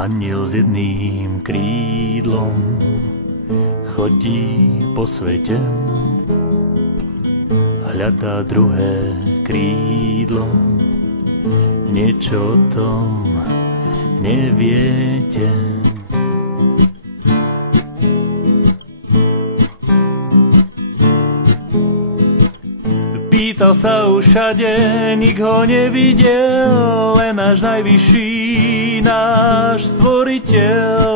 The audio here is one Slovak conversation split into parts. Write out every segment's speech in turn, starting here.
Anjel s jedným krídlom chodí po svete, hľadá druhé krídlo. Niečo o tom neviete. Pýtal sa už všade, nik ho nevidel, len náš najvyšší, náš stvoriteľ.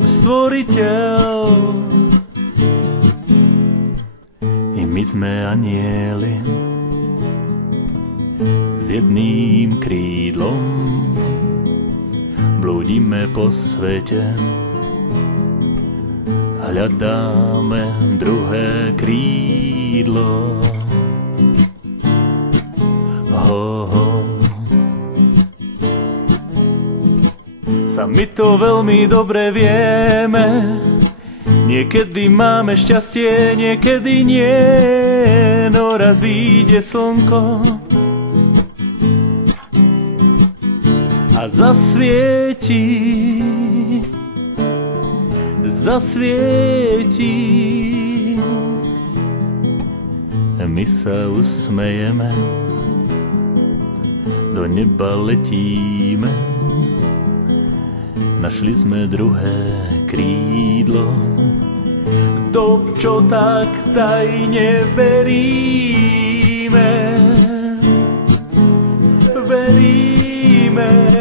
Stvoriteľ. I my sme anjeli s jedným krídlom, blúdime po svete, hľadáme druhé krídlo. Ho, ho. Sami to veľmi dobre vieme, niekedy máme šťastie, niekedy nie, no raz vyjde slnko a zasvieti, zasvieti. My sa usmejeme, do neba letíme, našli sme druhé krídlo. To, v čo tak tajne veríme, veríme.